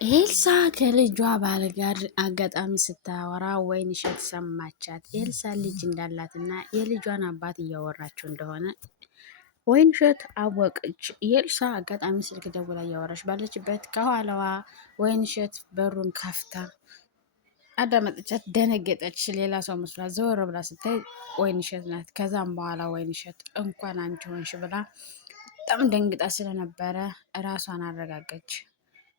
ኤልሳ ከልጇ ባል ጋር አጋጣሚ ስታወራ ወይንሸት ሰማቻት። ኤልሳ ልጅ እንዳላትና የልጇን አባት እያወራችው እንደሆነ ወይንሸት አወቀች። የኤልሳ አጋጣሚ ስልክ ደውላ እያወራች ባለችበት ከኋላዋ ወይንሸት በሩን ከፍታ አዳመጠቻት። ደነገጠች። ሌላ ሰው መስሏት ዘወር ብላ ስታይ ወይንሸት ናት። ከዛም በኋላ ወይንሸት እንኳን አንቺ ሆንሽ ብላ በጣም ደንግጣ ስለነበረ ራሷን አረጋገች።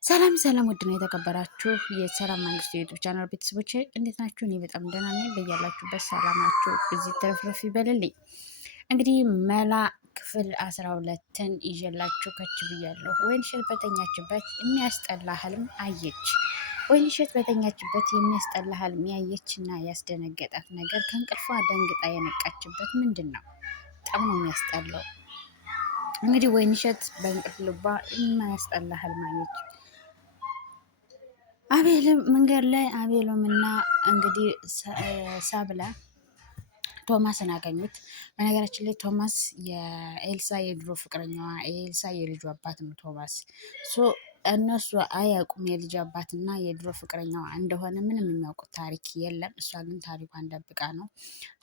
ሰላም ሰላም፣ ውድና የተከበራችሁ የሰላም መንግስት የዩቱብ ቻናል ቤተሰቦች እንዴት ናችሁ? እኔ በጣም ደህና ነኝ። በያላችሁበት ሰላማችሁ እዚህ ትረፍረፍ ይበልልኝ። እንግዲህ መላ ክፍል 12ን ይዤላችሁ ከች ብያለሁ። ወይንሸት በተኛችበት የሚያስጠላ ህልም አየች። ወይንሸት በተኛችበት የሚያስጠላ ህልም ያየች እና ያስደነገጣት ነገር ከእንቅልፏ ደንግጣ የነቃችበት ምንድን ነው? በጣም ነው የሚያስጠላው። እንግዲህ ወይንሸት በእንቅልፍ ልቧ የማያስጠላ ህልም አየች። አቤልም መንገድ ላይ አቤሎም እና እንግዲህ ሰብለ ቶማስን አገኙት። በነገራችን ላይ ቶማስ የኤልሳ የድሮ ፍቅረኛዋ የኤልሳ የልጁ አባት ነው። ቶማስ እነሱ አያውቁም የልጅ አባትና የድሮ ፍቅረኛዋ እንደሆነ ምንም የሚያውቁት ታሪክ የለም። እሷ ግን ታሪኳን ደብቃ ነው።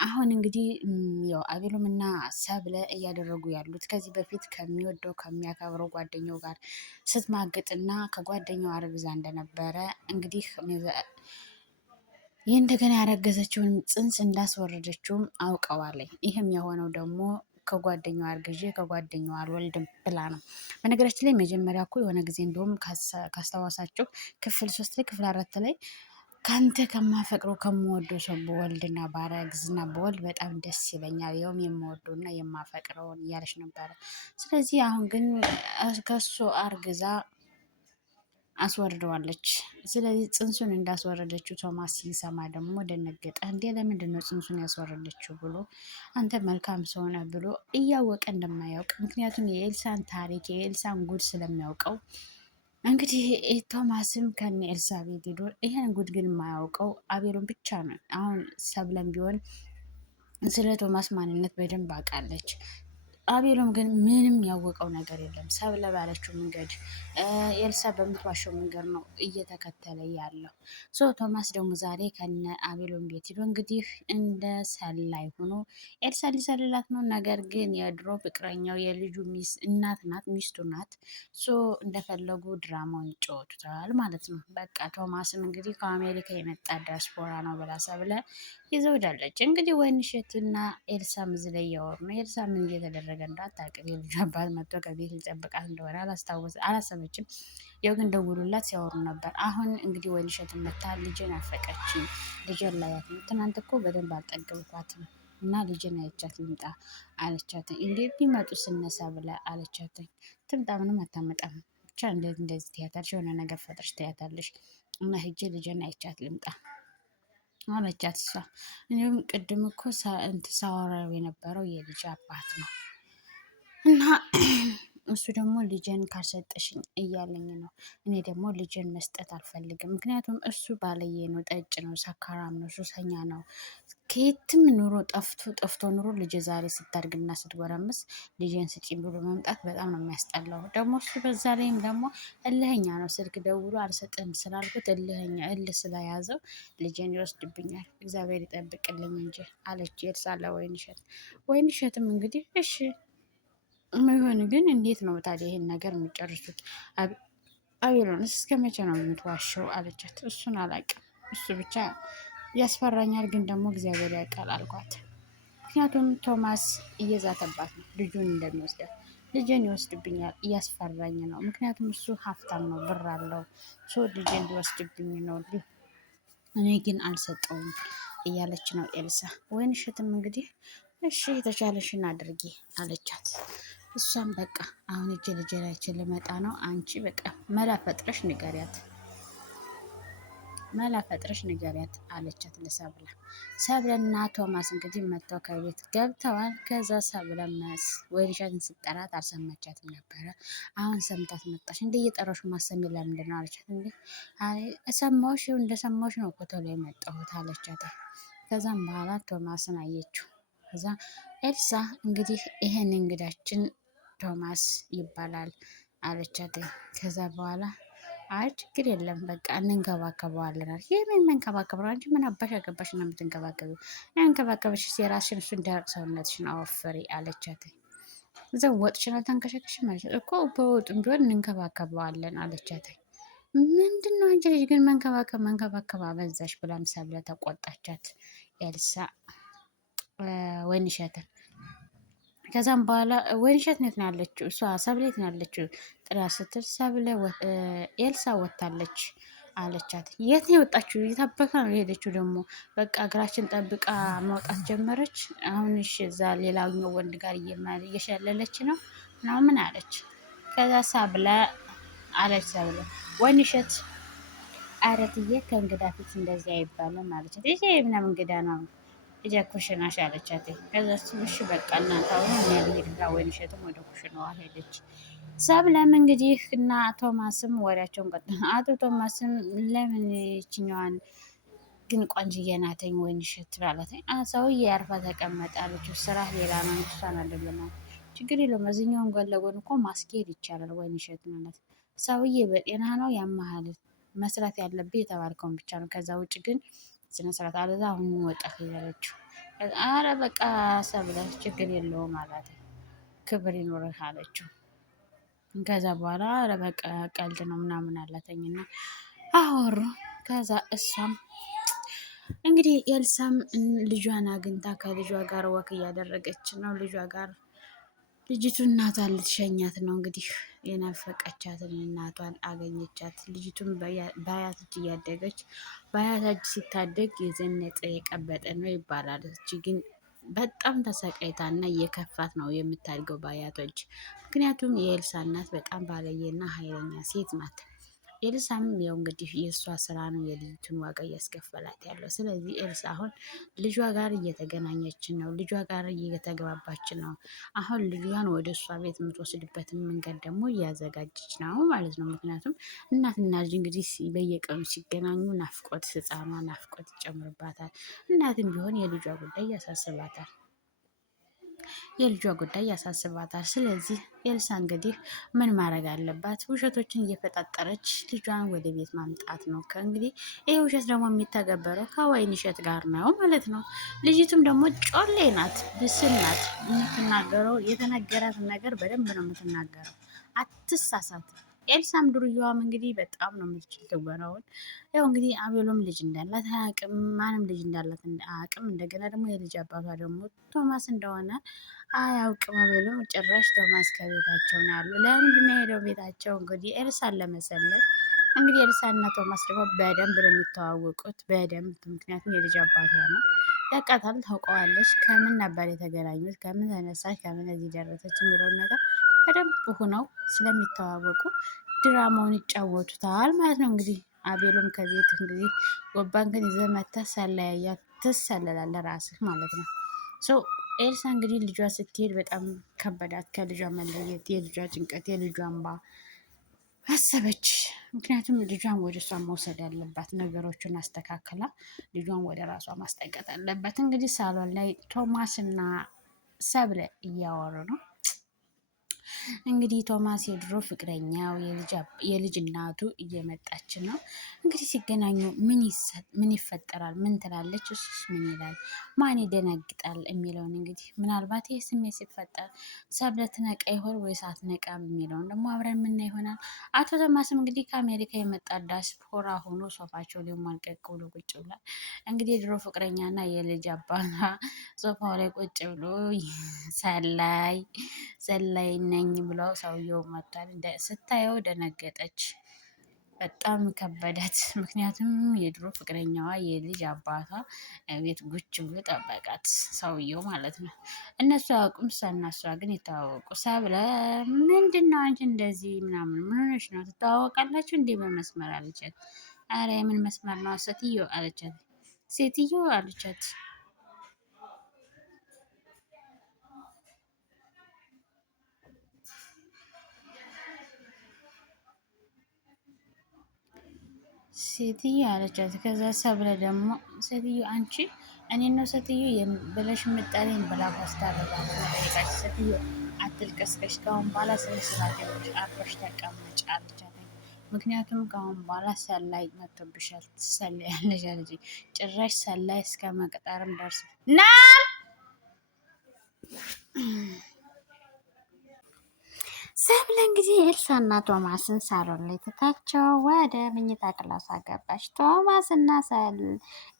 አሁን እንግዲህ ያው አቤሎም እና ሰብለ እያደረጉ ያሉት ከዚህ በፊት ከሚወደው ከሚያከብረው ጓደኛው ጋር ስትማግጥና ከጓደኛው አርግዛ እንደነበረ እንግዲህ ይህ እንደገና ያረገዘችውን ጽንስ እንዳስወረደችውም አውቀዋለኝ። ይህም የሆነው ደግሞ ከጓደኛዋ አርግዤ ከጓደኛዋ አልወልድም ብላ ነው። በነገራችን ላይ መጀመሪያ እኮ የሆነ ጊዜ እንደውም ካስታወሳቸው ክፍል 3 ላይ ክፍል 4 ላይ ከአንተ ከማፈቅረው ከምወደው ሰው በወልድና ባረግዝና በወልድ በጣም ደስ ይለኛል፣ ይኸውም የምወደውና የማፈቅረውን እያለች ነበረ። ስለዚህ አሁን ግን ከሱ አርግዛ አስወርደዋለች። ስለዚህ ጽንሱን እንዳስወረደችው ቶማስ ሲሰማ ደግሞ ደነገጠ። እንዴ ለምንድን ነው ጽንሱን ያስወረደችው ብሎ አንተ መልካም ሰው ነህ ብሎ እያወቀ እንደማያውቅ ምክንያቱም የኤልሳን ታሪክ የኤልሳን ጉድ ስለሚያውቀው እንግዲህ ቶማስም ከነ ኤልሳ ቤት ሄዶ ይህን ጉድ ግን የማያውቀው አቤሎን ብቻ ነው። አሁን ሰብለም ቢሆን ስለ ቶማስ ማንነት በደንብ አውቃለች። አቤሎም ግን ምንም ያወቀው ነገር የለም። ሰብለ ባለችው መንገድ ኤልሳ በምትዋሸው መንገድ ነው እየተከተለ ያለው። ቶማስ ደግሞ ዛሬ ከነ አቤሎም ቤት ሄዶ እንግዲህ እንደ ሰላይ ሆኖ ኤልሳ ሊሰልላት ነው። ነገር ግን የድሮ ፍቅረኛው የልጁ እናት ናት፣ ሚስቱ ናት። እንደፈለጉ ድራማውን ይጫወቱታል ማለት ነው። በቃ ቶማስም እንግዲህ ከአሜሪካ የመጣ ዲያስፖራ ነው ብላ ሰብለ ይዘውዳለች። እንግዲህ ወይንሸትና ኤልሳ እዚህ ላይ እያወሩ ነው። ኤልሳ ምን እየተደረገ እንዳታውቅም የልጁ አባት መጥቶ ከቤት ሊጠብቃት እንደሆነ አላሰበችም። ያው ግን ደውሉላት ሲያወሩ ነበር። አሁን እንግዲህ ወይንሸትን መታ ልጅን አፈቀችኝ፣ ልጅን ላያት ነው። ትናንት እኮ በደንብ አልጠገብኳትም እና ልጅን አይቻት ልምጣ አለቻትኝ። እንዴት ቢመጡ ስነሳ ብላ አለቻትኝ። ትምጣ፣ ምንም አታመጣም፣ ብቻ እንደዚህ ትያታለሽ፣ የሆነ ነገር ፈጥረሽ ትያታለሽ እና ሂጄ ልጅን አይቻት ልምጣ አለቻት። እሷ እንዲሁም ቅድም እኮ ሳወራው የነበረው የልጅ አባት ነው እና እሱ ደግሞ ልጅን ካልሰጠሽኝ እያለኝ ነው። እኔ ደግሞ ልጅን መስጠት አልፈልግም። ምክንያቱም እሱ ባለየ ነው፣ ጠጭ ነው፣ ሰካራም ነው፣ ሱሰኛ ነው። ከየትም ኑሮ ጠፍቶ ኑሮ ልጅ ዛሬ ስታድግና ስትጎረምስ ልጅን ስጪኝ ብሎ መምጣት በጣም ነው የሚያስጠላው። ደግሞ እሱ በዛ ላይም ደግሞ እልህኛ ነው። ስልክ ደውሎ አልሰጥም ስላልኩት እልህ ስለያዘው ልጅን ይወስድብኛል፣ እግዚአብሔር ይጠብቅልኝ እንጂ አለች ኤልሳ ለወይንሸት። ወይንሸትም እንግዲህ እሺ ምን ግን እንዴት ነው ታዲያ ይሄን ነገር የሚጨርሱት? አቤሎንስ እስከ መቼ ነው የምትዋሸው አለቻት። እሱን አላውቅም፣ እሱ ብቻ ያስፈራኛል፣ ግን ደግሞ እግዚአብሔር ያውቃል አልኳት። ምክንያቱም ቶማስ እየዛተባት ነው ልጁን እንደሚወስዳት። ልጅን ይወስድብኛል እያስፈራኝ ነው። ምክንያቱም እሱ ሀብታም ነው፣ ብር አለው። ልጅን ሊወስድብኝ ነው፣ እኔ ግን አልሰጠውም እያለች ነው ኤልሳ። ወይንሸትም እንግዲህ እሺ የተቻለሽን አድርጊ አለቻት። እሷም በቃ አሁን እጅ ልጅራችን ልመጣ ነው፣ አንቺ በቃ መላ ፈጥረሽ ንገሪያት አለቻት ለሰብለ። ሰብለና ቶማስ እንግዲህ መጥተው ከቤት ገብተዋል። ከዛ ሰብለ ወይንሸትን ስጠራት አልሰማቻትም ነበረ። አሁን ሰምታት መጣች። እንደ እየጠራሹ ማሰሚ ለምንድን ነው አለቻት። እንዴ ሰማሁሽ፣ እንደሰማሁሽ ነው እኮ ቶሎ የመጣሁት አለቻት። ከዛም በኋላ ቶማስን አየችው። ከዛ ኤልሳ እንግዲህ ይሄን እንግዳችን ቶማስ ይባላል አለቻት። ከዛ በኋላ አይ ችግር የለም በቃ እንንከባከበዋለን አለች። የምን መንከባከብ ነው? አንቺ ምን አባሽ አገባሽ እና የምትንከባከቢው? ያንከባከበሽ የራስሽን እሱን ደረቅ ሰውነትሽን አወፍሪ አለቻት። እዛው ወጥሽን አልተንከሸከሽም አለቻት። እኮ በወጡም ቢሆን እንንከባከበዋለን አለቻት። ምንድን ነው አንቺ ልጅ ግን መንከባከብ አበዛሽ ብላም ሰብለ ተቆጣቻት። ኤልሳ ወይንሸትን ከዛም በኋላ ወይንሸት የት ነው ያለችው? እሷ ሰብለ የት ነው ያለችው? ጥራ ስትል ሰብለ ኤልሳ ወታለች አለቻት። የት ነው የወጣችው? የታበካ ነው የሄደችው? ደግሞ በቃ እግራችን ጠብቃ መውጣት ጀመረች። አሁን እሺ እዛ ሌላኛው ወንድ ጋር እየሸለለች ነው ምናምን አለች። ከዛ ሰብለ አለች ሰብለ ወይንሸት አረትዬ ከእንግዳ ፊት እንደዚህ አይባልም አለቻት። ይሄ ምናምን እንግዳ ነው እዚያ ኩሽናሽ አለቻት። ከዛ እሱም እሺ በቃ እናንተ አሁን የሚያልሄድ ብላ ወይንሸትም ወደ ኩሽናዋ ሄደች። ሰብለም እንግዲህ እና ቶማስም ወሬያቸውን ቀጥሉ። አቶ ቶማስም ለምን ይችኛዋን ግን ቆንጅዬ ናተኝ ወይንሸት ትላለተኝ ሰውዬ ያርፋ ተቀመጥ አለችው። ስራ ሌላ ነው እሷን አይደለም ችግር የለውም እዚህኛውን ጎን ለጎን እኮ ማስኬድ ይቻላል ወይንሸት ማለት ሰውዬ በጤና ነው ያመሃል መስራት ያለብህ የተባልከውን ብቻ ነው ከዛ ውጭ ግን ስነ ስርዓት አለዛ አሁን ወጣት ይዘረችው አረ በቃ ሰብለ ችግር የለውም አላት። ክብር ይኖርህ አለችው። ከዛ በኋላ አረ በቃ ቀልድ ነው ምናምን አላተኝና አወሩ። ከዛ እሷም እንግዲህ ኤልሳም ልጇን አግኝታ ከልጇ ጋር ወክ እያደረገች ነው። ልጇ ጋር ልጅቱ እናቷን ልትሸኛት ነው። እንግዲህ የናፈቀቻትን እናቷን አገኘቻት። ልጅቱን በአያት እጅ እያደገች በአያት እጅ ሲታደግ የዘነጠ የቀበጠ ነው ይባላል። እጅ ግን በጣም ተሰቃይታ እና እየከፋት ነው የምታድገው በአያቶች። ምክንያቱም የኤልሳ እናት በጣም ባለየና ኃይለኛ ሴት ናት። ኤልሳም ያው እንግዲህ የእሷ ስራ ነው የልጅቱን ዋጋ እያስከፈላት ያለው። ስለዚህ ኤልሳ አሁን ልጇ ጋር እየተገናኘች ነው፣ ልጇ ጋር እየተግባባች ነው። አሁን ልጇን ወደ እሷ ቤት የምትወስድበትን መንገድ ደግሞ እያዘጋጀች ነው ማለት ነው። ምክንያቱም እናትና ልጅ እንግዲህ በየቀኑ ሲገናኙ ናፍቆት፣ ህፃኗ ናፍቆት ይጨምርባታል። እናትም ቢሆን የልጇ ጉዳይ ያሳስባታል። የልጇ ጉዳይ ያሳስባታል። ስለዚህ ኤልሳ እንግዲህ ምን ማድረግ አለባት? ውሸቶችን እየፈጣጠረች ልጇን ወደ ቤት ማምጣት ነው። ከእንግዲህ ይህ ውሸት ደግሞ የሚተገበረው ከወይንሸት ጋር ነው ማለት ነው። ልጅቱም ደግሞ ጮሌ ናት፣ ብስል ናት። የምትናገረው የተነገራትን ነገር በደንብ ነው የምትናገረው፣ አትሳሳት። ኤልሳም ዱርዬዋም እንግዲህ በጣም ነው የምትችል ትወናውን። ያው እንግዲህ አቤሎም ልጅ እንዳላት አያውቅም፣ ማንም ልጅ እንዳላት አያውቅም። እንደገና ደግሞ የልጅ አባቷ ደግሞ ቶማስ እንደሆነ አያውቅም። አቤሎም ጭራሽ ቶማስ ከቤታቸው ነው ያሉ። ለምንድን ነው የሄደው ቤታቸው? እንግዲህ ኤልሳን ለመሰለል። እንግዲህ ኤልሳ እና ቶማስ ደግሞ በደንብ ነው የሚተዋወቁት፣ በደንብ ምክንያቱም የልጅ አባቷ ነው። ያውቃታል፣ ታውቀዋለች። ከምን ነበር የተገናኙት፣ ከምን ተነሳች፣ ከምን እዚህ ደረሰች የሚለውን ነገር በደንብ ሆነው ስለሚተዋወቁ ድራማውን ይጫወቱታል ማለት ነው። እንግዲህ አቤሎም ከቤት እንግዲህ ጎባንክን ይዘህ መተህ ሳለያያት ትሰለላለህ ራስህ ማለት ነው። ኤልሳ እንግዲህ ልጇ ስትሄድ በጣም ከበዳት። ከልጇ መለየት፣ የልጇ ጭንቀት፣ የልጇ እንባ አሰበች። ምክንያቱም ልጇን ወደ እሷ መውሰድ አለባት። ነገሮቹን አስተካክላ ልጇን ወደ ራሷ ማስጠቀጥ አለባት። እንግዲህ ሳሎን ላይ ቶማስ እና ሰብለ እያወሩ ነው። እንግዲህ ቶማስ የድሮ ፍቅረኛው የልጅ እናቱ እየመጣች ነው። እንግዲህ ሲገናኙ ምን ይፈጠራል? ምን ትላለች? እሱስ ምን ይላል? ማን ይደነግጣል? የሚለውን እንግዲህ ምናልባት ይህ ስሜት ሲፈጠር ሰብለ ትነቃ ይሆን ወይስ አትነቃም የሚለውን ደግሞ አብረን የምናይ ይሆናል። አቶ ቶማስም እንግዲህ ከአሜሪካ የመጣ ዳስፖራ ሆኖ ሶፋቸው ላይ ማልቀቅ ብሎ ቁጭ ብሏል። እንግዲህ የድሮ ፍቅረኛና የልጅ አባቷ ሶፋው ላይ ቁጭ ብሎ ሰላይ ነኝ ብለው ሰውየው መጥቷል። ስታየው ደነገጠች፣ በጣም ከበዳት። ምክንያቱም የድሮ ፍቅረኛዋ የልጅ አባቷ ቤት ጉች ብሎ ጠበቃት፣ ሰውየው ማለት ነው። እነሱ አያውቁም፣ እሷና እሷ ግን የተዋወቁ። ሰብለ ምንድን ነው አንቺ እንደዚህ ምናምን ምን ሆነሽ ነው? ትተዋወቃላችሁ እንዴ በመስመር አለቻት። አረ የምን መስመር ነው ሴትዮ አለቻት። ሴትዮ አለቻት። ከዛ ሰብለ ደግሞ ሴትዮ አንቺ እኔ ነው ሴትዮ ብለሽ የምጠሪኝ ብላ አስታረቃት። ጠይቃች። ሴትዮ አትልቀስቀሽ፣ ካሁን በኋላ ስነ ስርዓት አርፈሽ ተቀመጭ አለቻት። ምክንያቱም ከአሁን በኋላ ሰላይ መጥቶብሻል፣ ትሰለያለሽ አለች። ጭራሽ ሰላይ እስከ መቅጠርም ደርስ ና ሰብለ እንግዲህ ኤልሳ እና ቶማስን ሳሎን ላይ ትታቸው ወደ ምኝታ ክላሷ ገባች። ቶማስ እና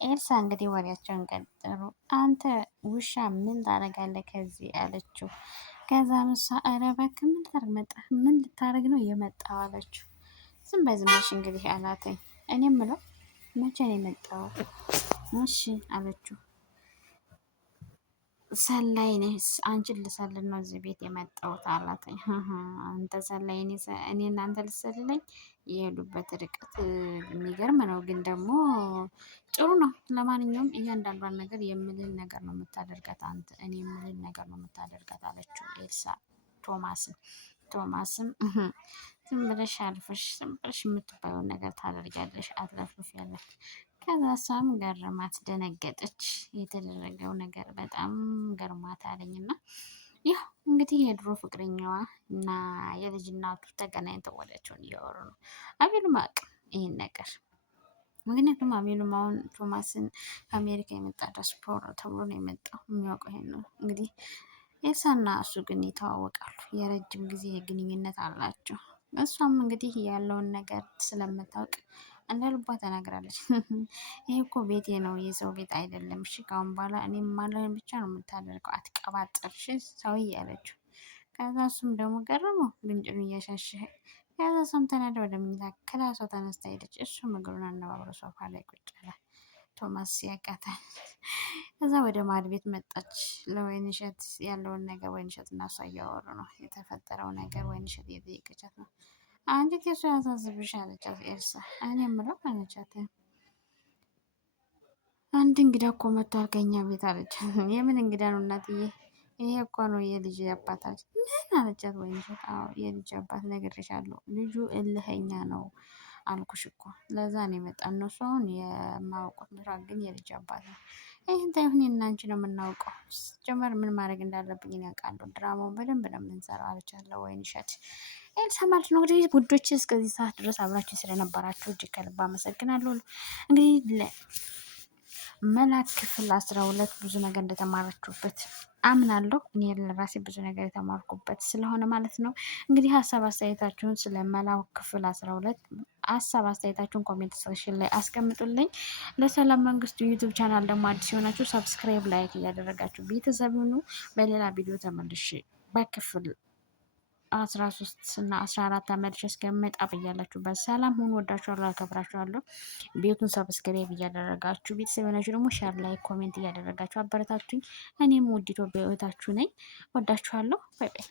ኤልሳ እንግዲህ ወሬያቸውን ቀጠሉ። አንተ ውሻ ምን ታደርጋለህ ከዚህ አለችው። ከዛ ምሳ ኧረ እባክህ ምን ልታደርግ ነው የመጣው አለችው። ዝም በዝምሽ እንግዲህ አላተኝ። እኔ ምለው መቼ ነው የመጣው? እሺ አለችው። ሰላይ ነህ? አንቺን ልሰልል ነው እዚህ ቤት የመጣሁት አላተኝ። አንተ ሰላይ እኔ እናንተ ልሰልለኝ? የሄዱበት ርቀት የሚገርም ነው፣ ግን ደግሞ ጥሩ ነው። ለማንኛውም እያንዳንዷን ነገር የምልህን ነገር ነው የምታደርጋት አንተ፣ እኔ የምልህን ነገር ነው የምታደርጋት አለችው ኤልሳ ቶማስም ዝም ብለሽ አልፈሽ ዝም ብለሽ የምትባየውን ነገር ታደርጊያለሽ፣ አትለፍልፊያለሽ። ከዛ እሷም ገረማት፣ ደነገጠች። የተደረገው ነገር በጣም ገርማት አለኝና ያው እንግዲህ የድሮ ፍቅረኛዋ እና የልጅ እናቱ ተገናኝተው ወዳቸውን እያወሩ ነው። አቤሉም አያውቅም ይሄን ነገር። ምክንያቱም አቤሉም አሁን ቶማስን ከአሜሪካ የመጣ ዲያስፖራ ተብሎ ነው የመጣው። የሚያውቀው ይሄን ነው እንግዲህ። ኤልሳና እሱ ግን ይተዋወቃሉ። የረጅም ጊዜ ግንኙነት አላቸው። እሷም እንግዲህ ያለውን ነገር ስለምታውቅ እንደ ልቧ ተናግራለች። ይህ እኮ ቤቴ ነው፣ የሰው ቤት አይደለም። እሺ ካሁን በኋላ እኔ ማለህን ብቻ ነው የምታደርገው፣ አትቀባጥርሽ ሰውዬ አለችው። ከዛ እሱም ደግሞ ገረመው ግንጭሉ እያሻሸ። ከዛ እሷም ተናዳ ወደ መኝታ ክላሷ ተነስታ ሄደች። እሱም እግሩን አነባብሮ ሶፋ ላይ ቁጭ አለ። ቶማስ ያቃታል። ከዛ ወደ ማድ ቤት መጣች። ለወይንሸት ያለውን ነገር ወይንሸት እና እሷ እያወሩ ነው። የተፈጠረው ነገር ወይንሸት እየጠየቀቻት ነው። አንቺ የሱ ያሳስብሽ አለቻት ኤልሳ። እኔ የምለው አለቻት፣ አንድ እንግዳ እኮ መጥቷል ከኛ ቤት አለቻት። የምን እንግዳ ነው እናትዬ? ይሄ እኮ ነው የልጅ አባት አለች። ምን አለቻት ወይንሸት? አዎ የልጅ አባት ነግሬሻለሁ፣ ልጁ እልኸኛ ነው አልኩሽ እኮ ለዛ ነው የመጣ። እነሱ አሁን የማያውቁት ምስራቅ ግን የልጅ አባት ነው። ይህን ታይሁን እናንቺ ነው የምናውቀው። ጀመር ምን ማድረግ እንዳለብኝ ያውቃለሁ። ድራማውን በደንብ ነው የምንሰራው አለቻለሁ ወይንሸት። ኤልሳ ማለት ነው እንግዲህ ውዶች፣ እስከዚህ ሰዓት ድረስ አብራችሁ ስለነበራችሁ እጅግ ከልብ አመሰግናለሁ። እንግዲህ መላክ ክፍል 12 ብዙ ነገር እንደተማራችሁበት አምናለሁ። እኔ ለራሴ ብዙ ነገር የተማርኩበት ስለሆነ ማለት ነው። እንግዲህ ሀሳብ አስተያየታችሁን ስለ መላክ ክፍል 12 ሀሳብ አስተያየታችሁን ኮሜንት ሴክሽን ላይ አስቀምጡልኝ። ለሰላም መንግስቱ ዩቱብ ቻናል ደግሞ አዲስ የሆናችሁ ሰብስክራይብ፣ ላይክ እያደረጋችሁ ቤተሰብ ሁኑ። በሌላ ቪዲዮ ተመልሼ በክፍል 13 እና 14 ተመልሼ እስከምመጣ ብያላችሁበት ሰላም ሁኑ። ወዳችኋለሁ፣ አከብራችኋለሁ። ቤቱን ሰብስክራይብ እያደረጋችሁ ቤተሰብ የሆናችሁ ደግሞ ሼር ላይ ኮሜንት እያደረጋችሁ አበረታቱኝ። እኔም ውድ ኢትዮጵያዊታችሁ ነኝ። ወዳችኋለሁ። ባይ ባይ።